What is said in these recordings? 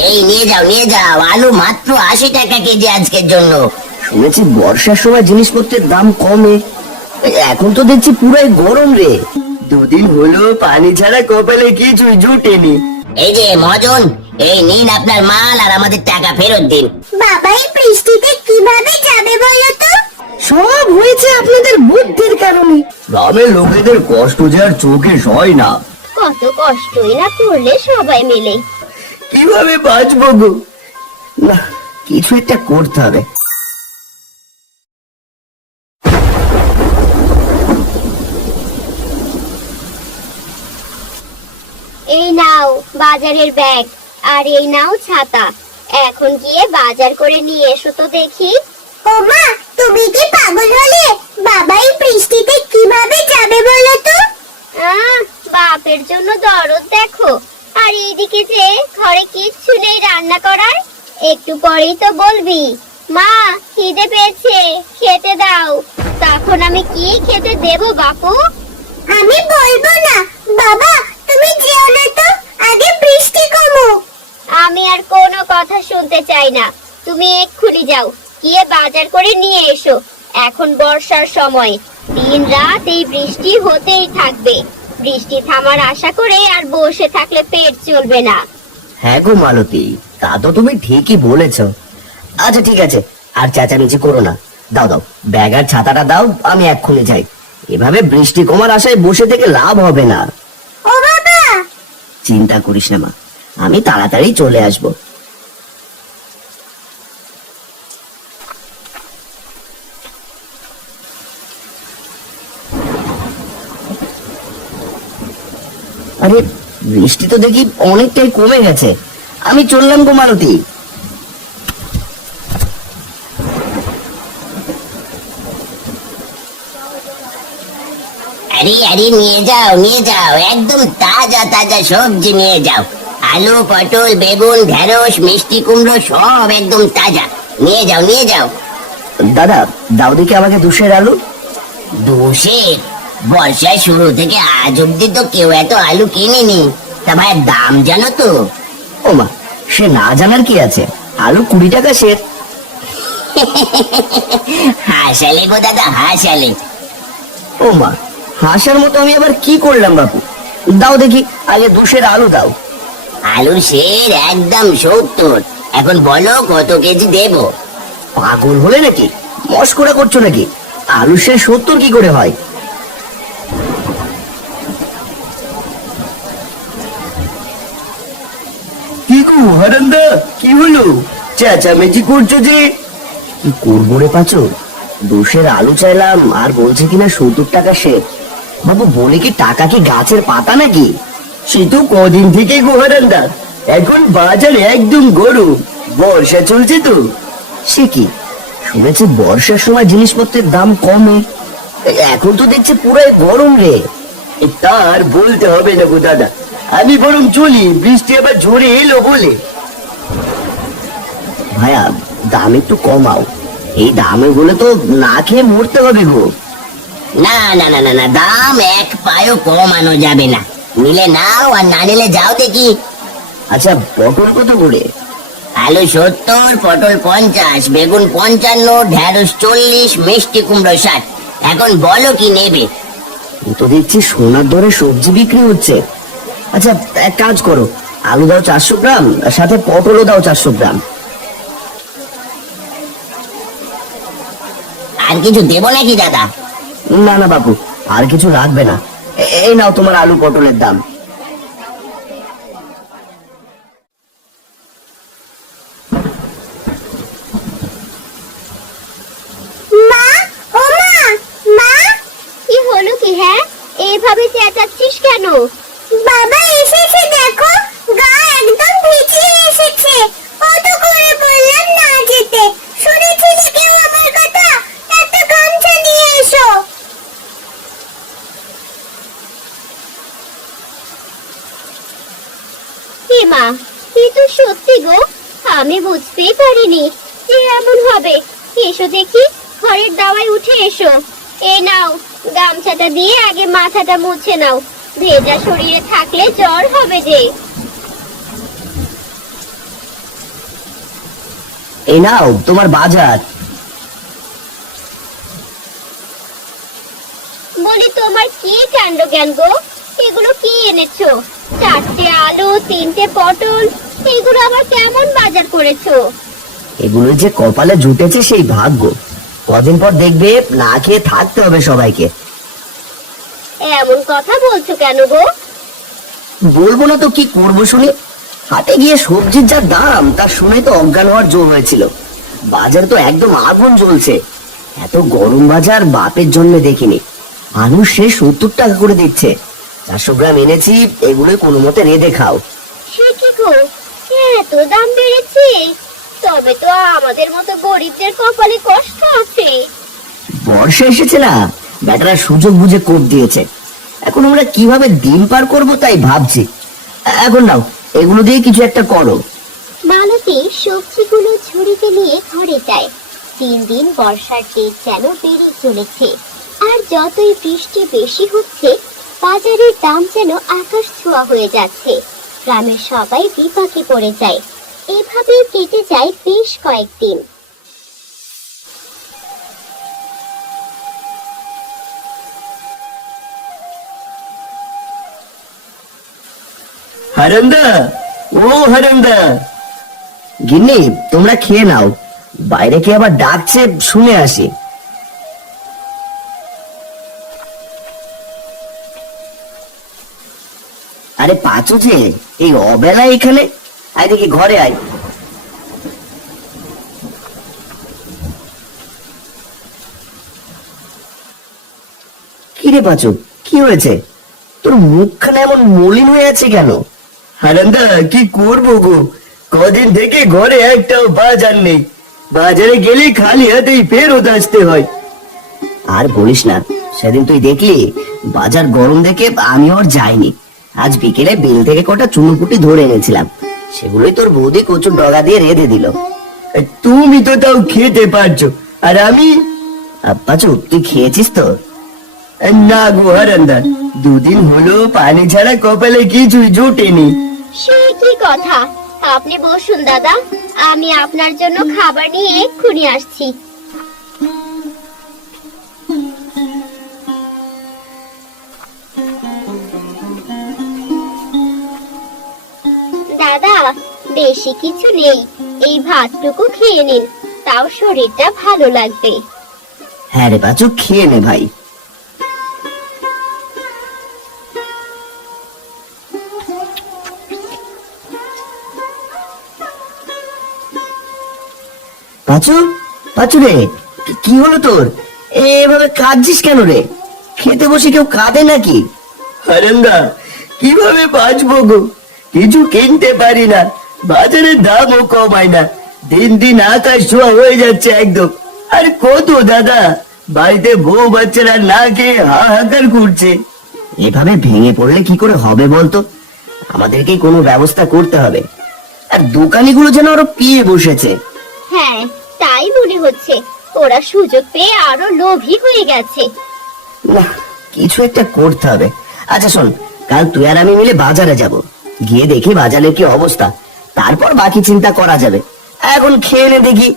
এই নিয়ে যাও নিয়ে যাও, আলু মাত্র 80 টাকা কেজি আজকের জন্য। শুনেছি বর্ষার সময় জিনিসপত্রের দাম কমে, এখন তো দেখছি পুরাই গরম রে। দুদিন হলো পানি ছাড়া কপালে কিছুই জুটেনি। এই যে মহাজন, এই নিন আপনার মাল আর আমাদের টাকা ফেরত দিন। বাবা এই বৃষ্টিতে কিভাবে যাবে বলো তো? সব হয়েছে আপনাদের বুদ্ধির কারণে। গ্রামের লোকেদের কষ্ট যে আর চোখে সয় না। কত কষ্টই না করলে সবাই মিলে। কিভাবে বাঁচবো গো? না, কিছু একটা করতে হবে। এই নাও বাজারের ব্যাগ, আর এই নাও ছাতা। এখন গিয়ে বাজার করে নিয়ে এসো তো দেখি। ও মা, তুমি কি পাগল হলে? বাবা এই বৃষ্টিতে কিভাবে যাবে বলো তো? বাপের জন্য দরদ দেখো। আর এইদিকে যে ঘরে কিচ্ছু নেই রান্না করার। একটু পরেই তো বলবি মা খিদে পেয়েছে, খেতে দাও। তখন আমি কি খেতে দেব বাপু? আমি বলবো না বাবা, তুমি যেও না তো, আগে বৃষ্টি কমুক। আমি আর কোনো কথা শুনতে চাই না। তুমি এক্ষুনি যাও, গিয়ে বাজার করে নিয়ে এসো। এখন বর্ষার সময়, দিন রাত এই বৃষ্টি হতেই থাকবে। বৃষ্টি থামার আশা করে আর বসে থাকলে পেট চলবে না। হ্যাঁ গো মালতী, তা তো তুমি ঠিকই বলেছ। আচ্ছা ঠিক আছে, আর চেঁচামেচি করো না। দাও দাও, ব্যাগ আর ছাতাটা দাও, আমি এক্ষুনি যাই। এভাবে বৃষ্টি কমার আশায় বসে থেকে লাভ হবে না। ও বাবা, চিন্তা করিস না মা, আমি তাড়াতাড়ি চলে আসবো। আরে বৃষ্টি তো দেখি অনেকটাই কমে গেছে, আমি চললাম গো মালতী। আরে আরে নিয়ে যাও নিয়ে যাও, একদম তাজা তাজা সবজি নিয়ে যাও। আলু, পটল, বেগুন, ঢেঁড়স, মিষ্টি কুমড়ো সব একদম তাজা। নিয়ে যাও নিয়ে যাও। দাদা দাও দেখি আমাকে 200 আলু। 200? বর্ষার শুরু থেকে আজ অব্দি তো কেউ এত আলু কিনেনি। তা ভাই দাম জানো তো? ও মা, সে না জানার কি আছে, আলু 20 টাকা সের। হাসালে গো দাদা হাসালে। ও মা, হাসার মতো আমি আবার কি করলাম বাপু? দাও দেখি আগে 200 আলু দাও। আলুর সের একদম 70। এখন বলো কত কেজি দেবো? পাগল হলে নাকি? মস্করা করছো নাকি? আলু সে 70 কি করে হয়? কি গো হারান্দা, কি হলো? চেঁচামেচি করছো যে? কি করবো রে পাচো, 200 আলু চাইলাম আর বলছে কিনা 70 টাকা সে। বাবু বলে কি টাকা কি গাছের পাতা নাকি? সে তো কদিন থেকে গো হারান্দা, এখন বাজার একদম গরম, বর্ষা চলছে তো। সে কি, শুনেছি বর্ষার সময় জিনিসপত্রের দাম কমে, এখন তো দেখছি পুরাই গরম রে। তার বলতে হবে না গো দাদা, আমি বরং চলি, বৃষ্টি আবার ঝরে এলো বলে। ভাইয়া দাম একটু কমাও, এই দামে বলে তো না খেয়ে মরতে হবে গো। না না না না না, দাম এক পায়ও কমানো যাবে না। নিলে নাও আর না নিলে যাও দেখি। আচ্ছা পটল কত করে? আলু 70, পটল 50, বেগুন 55, ঢেঁড়স 40, মিষ্টি কুমড়ো 60। এখন বলো কি নেবে? তো দেখছি সোনার দরে সবজি বিক্রি হচ্ছে। আচ্ছা এক কাজ করো, আলু দাও 400 গ্রাম, আর সাথে পটলও দাও 400 গ্রাম। আর কিছু দেবো নাকি দাদা? না না বাবু, আর কিছু লাগবে না। এই নাও তোমার আলু পটলের দাম। মা, ও মা, মা, কি হলো কি? হ্যাঁ এইভাবে চেঁচাচ্ছিস কেন? বাবা এসেছে দেখো, গা একদম ভিজিয়ে এসেছে। কত করে বললাম না যেতে, শুনেছিলে কেউ আমার কথা? একটা গামছা নিয়ে এসো। কি মা, কি তো সত্যি গো, আমি বুঝতেই পারিনি যে এমন হবে। এসো দেখি, ঘরের দাওয়ায় উঠে এসো। এই নাও গামছাটা দিয়ে আগে মাথাটা মুছে নাও, ভেজা শরীরে থাকলে জ্বর হবে যে। এই নাও তোমার বাজার। বলি তোমার কি কাণ্ড জ্ঞান গো, এগুলো কি এনেছো? 4টে আলু, 3টে পটল, এগুলো আবার কেমন বাজার করেছো? এগুলো যে কপালে জুটেছে সেই ভাগ্য। কদিন পর দেখবে না খেয়ে থাকতে হবে সবাইকে। এমন কথা বলছো কেন গো? বলবো না তো কি করবো শুনি। হাটে গিয়ে সবজির যা দাম তা শুনে তো অজ্ঞান হওয়ার জোর হয়েছিল। বাজার তো একদম আগুন জ্বলছে। এত গরম বাজার বাপের জন্মে দেখিনি। আলু সে 70 টাকা করে দিচ্ছে। 400 গ্রাম এনেছি, এগুলো কোনো মতে রেঁধে খাও। সে কি গো, এত দাম বেড়েছে? তবে তো আমাদের মতো গরিবদের কপালে কষ্ট আছে। বর্ষা এসেছে না, ব্যাটারা সুযোগ বুঝে কোপ দিয়েছে। এখন আমরা কিভাবে দিন পার করব তাই ভাবছি। এখন নাও, এগুলো দিয়ে কিছু একটা করো। মালতী সবজিগুলো ঝুড়িতে নিয়ে ঘরে যায়। দিন দিন বর্ষার তেজ যেন বেড়ে চলেছে। আর যতই বৃষ্টি বেশি হচ্ছে, বাজারের দাম যেন আকাশ ছোঁয়া হয়ে যাচ্ছে। গ্রামের সবাই বিপাকে পড়ে যায়। এভাবেই কেটে যায় বেশ কয়েকদিন। হারান্দা, ও হারান্দা। গিন্নি, তোমরা খেয়ে নাও, বাইরে কে আবার ডাকছে শুনে আসি। আরে পাঁচু যে এই অবেলা এখানে, আয় দেখি ঘরে আয়। কিরে পাঁচু, কি হয়েছে? তোর মুখখানা এমন মলিন হয়ে আছে কেন? হারান্দা, কি করবো গো, কদিন থেকে ঘরে একটাও বাজার নেই। বাজারে গেলে খালি হাতেই ফেরত আসতে হয়। আর বলিস না, সেদিন তুই দেখলি বাজার গরম দেখে আমি আর যাইনি। আজ বিকেলে বিল থেকে কটা চুনুপুটি ধরে এনেছিলাম, সেগুলোই তোর বৌদি কচুর ডগা দিয়ে রেঁধে দিল। তুমি তো তাও খেতে পারছো, আর আমি? পাঁচু, তুই খেয়েছিস তো? না গো হারান্দা, দুদিন হলো পানি ছাড়া কপালে কিছুই জোটেনি। সে কি কথা? আপনি বসুন দাদা, আমি আপনার জন্য খাবার নিয়ে এক্ষুনি আসছি। দাদা, বেশি কিছু নেই, এই ভাতটুকু খেয়ে নিন, তাও শরীরটা ভালো লাগবে। হ্যাঁ রে পাঁচু, খেয়ে নে ভাই। পাঁচু, পাঁচু রে, কি হলো তোর? এভাবে কাঁদছিস কেন রে? খেতে বসে কেউ কাঁদে নাকি? হারান্দা, কিভাবে বাঁচবো গো, কিছু কিনতে পারি না, বাজারের দামও কমায় না, দিন দিন আকাশ ছোঁয়া হয়ে যাচ্ছে একদম। আর কত দাদা, বাড়িতে বউ বাচ্চারা না খেয়ে হাহাকার করছে। এভাবে ভেঙে পড়লে কি করে হবে বলতো? আমাদেরকে কোনো ব্যবস্থা করতে হবে। আর দোকানিগুলো যেন আরো পিয়ে বসেছে। হ্যাঁ, তাই মনে হচ্ছে, ওরা সুযোগ পেয়ে আরো লোভী হয়ে গেছে। না, কিছু একটা করতে হবে। আচ্ছা শোন, কাল তুই আর আমি মিলে বাজারে যাব, গিয়ে দেখি বাজারের কি অবস্থা, তারপর বাকি চিন্তা করা যাবে। এখন খেয়ে নে দেখি।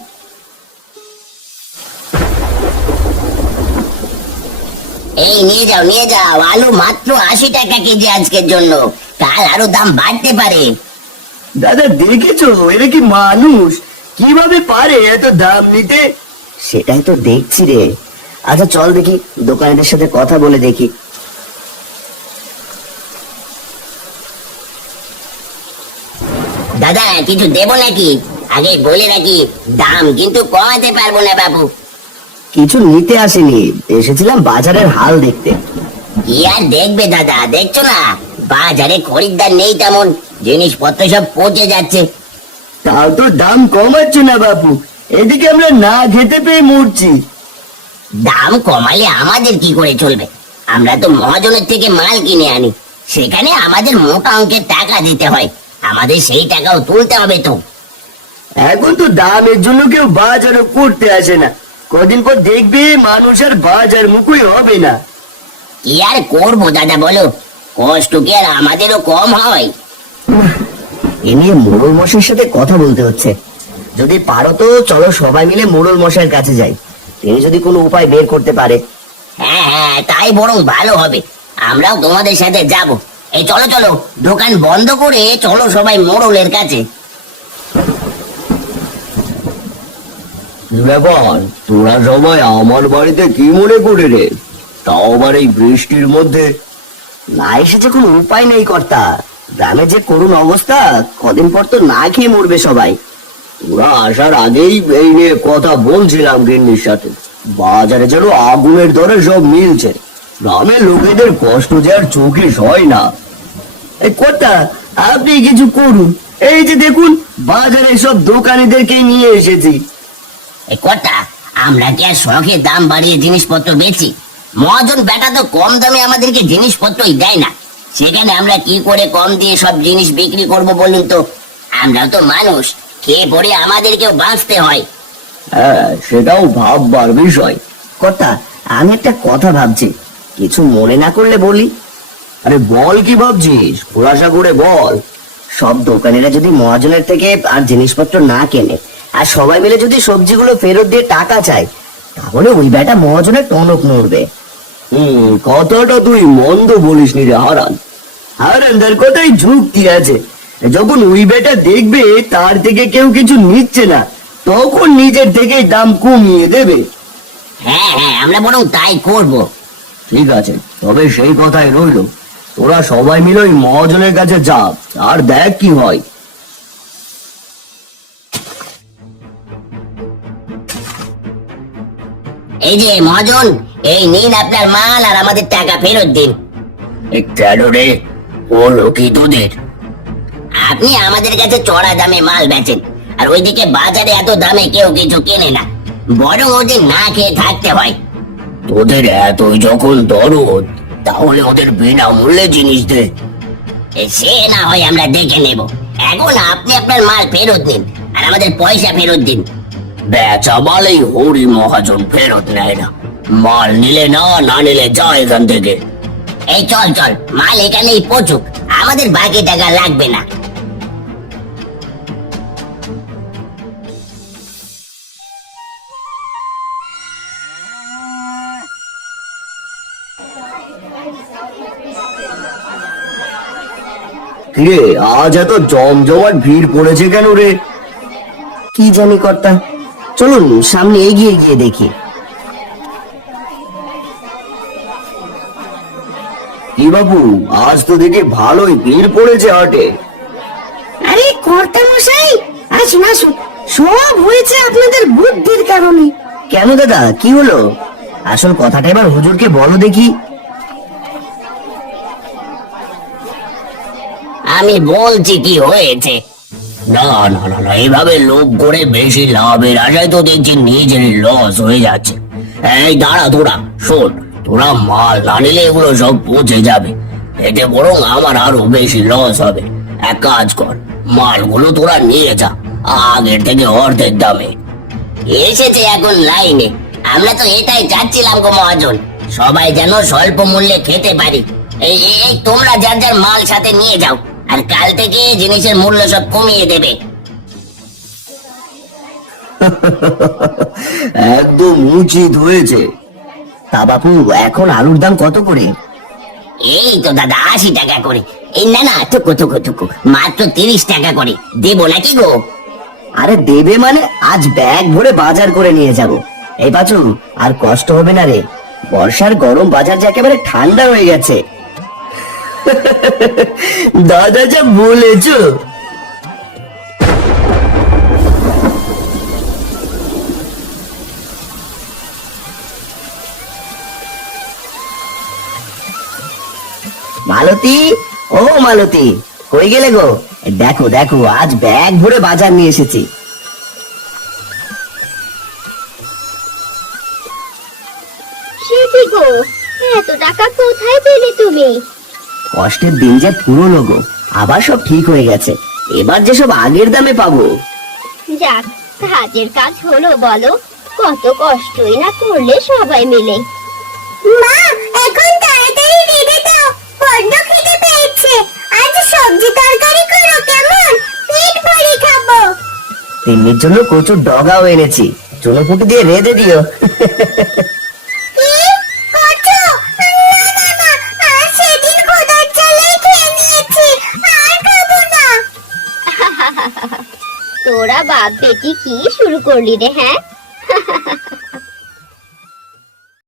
এই নিয়ে যাও নিয়ে যাও, আলু মাত্র 80 টাকা কেজি আজকের জন্য, কাল আরো দাম বাড়তে পারে। দাদা দেখেছো, এরা কি মানুষ? কিভাবে পারে এত দাম নিতে? সেটাই তো দেখছি রে। আচ্ছা চল দেখি, দোকানিদের সাথে কথা বলে দেখি। দাদা, কিছু দেবো নাকি? আগে বলে রাখি, দাম কিন্তু কমাতে পারবো না বাবু। কিছু নিতে আসেনি, এসেছিলাম বাজারের হাল দেখতে। কি আর দেখবে দাদা, দেখছো না বাজারে খরিদ্দার নেই তেমন, জিনিসপত্র সব পচে যাচ্ছে। তাও তো দাম কমাচ্ছ না বাপু, এদিকে আমরা না খেতে পেয়ে মরছি। দাম কমালে আমাদের কি করে চলবে? আমরা তো মহাজনের থেকে মাল কিনে আনি, সেখানে আমাদের মোটা অঙ্কের টাকা দিতে হয়, আমাদের সেই টাকাও তুলতে হবে তো। এখন তো দামের জন্য কেউ বাজারও করতে আসে না, কদিন পর দেখবে মানুষ আর বাজার মুখই হবে না। কি আর করবো দাদা বলো, কষ্ট কি আর আমাদেরও কম হয়? এ নিয়ে মোড়ল মশাইয়ের সাথে কথা বলতে হচ্ছে। যদি পারো তো চলো সবাই মিলে মোড়ল মশাইয়ের কাছে যাই, তিনি যদি কোনো উপায় বের করতে পারে। হ্যাঁ হ্যাঁ, তাই বরং ভালো হবে। আমরাও তোমাদের সাথে যাব। এই চলো চলো, দোকান বন্ধ করে চলো সবাই মোড়লের কাছে। ব্যাপার, তোরা সবাই আমার বাড়িতে কি মনে করে রে? তাও আবার এই বৃষ্টির মধ্যে। না এসেছে কোনো উপায় নেই কর্তা, গ্রামে যে করুণ অবস্থা, কদিন পর তো না খেয়ে মরবে সবাই। তোরা আসার আগেই এই নিয়ে কথা বলছিলাম গিন্নির সাথে। বাজারে যেন আগুনের দরে সব মিলছে, গ্রামের লোকেদের কষ্ট যে আর চোখে সয় না। এই কর্তা, আপনি কিছু করুন, এই যে দেখুন বাজারে সব দোকানিদেরকে নিয়ে এসেছি। এই কথা, আমরা কি আর শখে দাম বাড়িয়ে জিনিসপত্র বেচি? মহাজন বেটা তো কম দামে আমাদেরকে জিনিসপত্রই দেয় না, সেখানে আমরা কি করে কম দিয়ে সব জিনিস বিক্রি করব বলুন তো? আমরা তো মানুষ, খেয়ে পড়ে আমাদেরকেও বাঁচতে হয়। হ্যাঁ, সেটাও ভাববার বিষয়। কর্তা, আমি একটা কথা ভাবছি, কিছু মনে না করলে বলি। আরে বল, কি ভাবছিস? খোলাসা করে বল। সব দোকানিরা যদি মহাজনের থেকে আর জিনিসপত্র না কেনে, আর সবাই মিলে যদি সবজিগুলো ফেরত দিয়ে টাকা চায়, তাহলে ওই বেটা মহাজনের টনক নড়বে। কথাটা তুই মন্দ বলিস নি রে হারান। হারানদার কথাই যুক্তি আছে। যখন ওই বেটা দেখবে তার থেকে কেউ কিছু নিচ্ছে না, তখন নিজের থেকে দাম কমিয়ে দেবে। হ্যাঁ হ্যাঁ, আমরা বরং তাই করব। ঠিক আছে, তবে সেই কথাই রইল, তোরা সবাই মিলে ওই মহাজনের কাছে যা, আর দেখ কি হয়। এই যে মহাজন, এই নিন আপনার মাল আর আমাদের টাকা ফেরত দিন। কেন রে, হলো কি তোদের? আপনি আমাদের কাছে চড়া দামে মাল বেচেন, আর ওইদিকে বাজারে এত দামে কেউ কিছু কেনে না, বরং ওদের না খেয়ে থাকতে হয়। তোদের এতই যখন দরদ, তাহলে ওদের বিনামূল্যে জিনিস দে। সে না হয় আমরা দেখে নেব, এখন আপনি আপনার মাল ফেরত নিন আর আমাদের পয়সা ফেরত দিন। বেচা মালেই হরি মহাজন ফেরত নেয় না। মাল নিলে না, না নিলে যা এখান থেকে। এই চল চল, মাল এখানেই পচুক, আমাদের বাকি টাকা লাগবে না। কিরে, আজ এত জমজমাট ভিড় পড়েছে কেন রে? কি জানি কর্তা, চলুন সামনে এগিয়ে গিয়ে দেখি। কি বাবু, আজ তো দেখি ভালোই ভিড় পড়েছে হাটে। আরে কর্তা মশাই, আসুন আসুন, সব হয়েছে আপনাদের বুদ্ধির কারণে। কেন দাদা, কি হলো? আসল কথাটা এবার হুজুরকে বলো দেখি। আমি বলছি কি হয়েছে। না না না না, এভাবে লোভ করে বেশি লাভের আশায় তো দেখছি নিজের লস হয়ে যাচ্ছে। এই দাঁড়া, তোরা শোন, তোরা মাল না নিলে এগুলো সব পচে যাবে, এতে বরং আমার আরো বেশি লস হবে। এক কাজ কর, মালগুলো তোরা নিয়ে যা, আগের থেকে অর্ধেক দামে। এসেছে এখন লাইনে, আমরা তো এটাই চাচ্ছিলাম গো মহাজন, সবাই যেন স্বল্প মূল্যে খেতে পারি। এই তোমরা যার যার মাল সাথে নিয়ে যাও, আর কাল থেকে জিনিসের মূল্য সব কমিয়ে দেবে। একদম উচিত হয়েছে। তা বাপু, এখন আলুর দাম কত করে? এই তো দাদা 80 টাকা করে। এই না না, টুকু টুকু টুকু, মাত্র 30 টাকা করে দেবো নাকি গো? আরে দেবে মানে, আজ ব্যাগ ভরে বাজার করে নিয়ে যাব। এই পাচু, আর কষ্ট হবে না রে, বর্ষার গরম বাজার যে একেবারে ঠান্ডা হয়ে গেছে। দাদা যা বলেছ। মালতী, ও মালতী, কই গেলে গো? দেখো দেখো, আজ ব্যাগ ভরে বাজার নিয়ে এসেছি। সে কি গো, এত টাকা কোথায় পেলে তুমি? কষ্টের দিন যে পুরনো গো, আবার সব ঠিক হয়ে গেছে, এবার যে সব আগের দামে পাবো। যাক, কাজের কাজ হলো বলো, কত কষ্টই না করলে সবাই মিলে। মা, এখন তাড়াতাড়ি রেঁধে দাও, বড্ড খিদে পেয়েছে। আজ সবজি তরকারি করো কেমন, পেট ভরে খাবো। তিন্নির জন্য কচুর ডগাও এনেছি, চুনো পুটি দিয়ে রেঁধে দিও। কি করছো? না না না, আর সেদিন খোদার চালে খেয়ে নিয়েছি, আর খাবো না। তোরা বাপ বেটি কি শুরু করলি রে? হ্যাঁ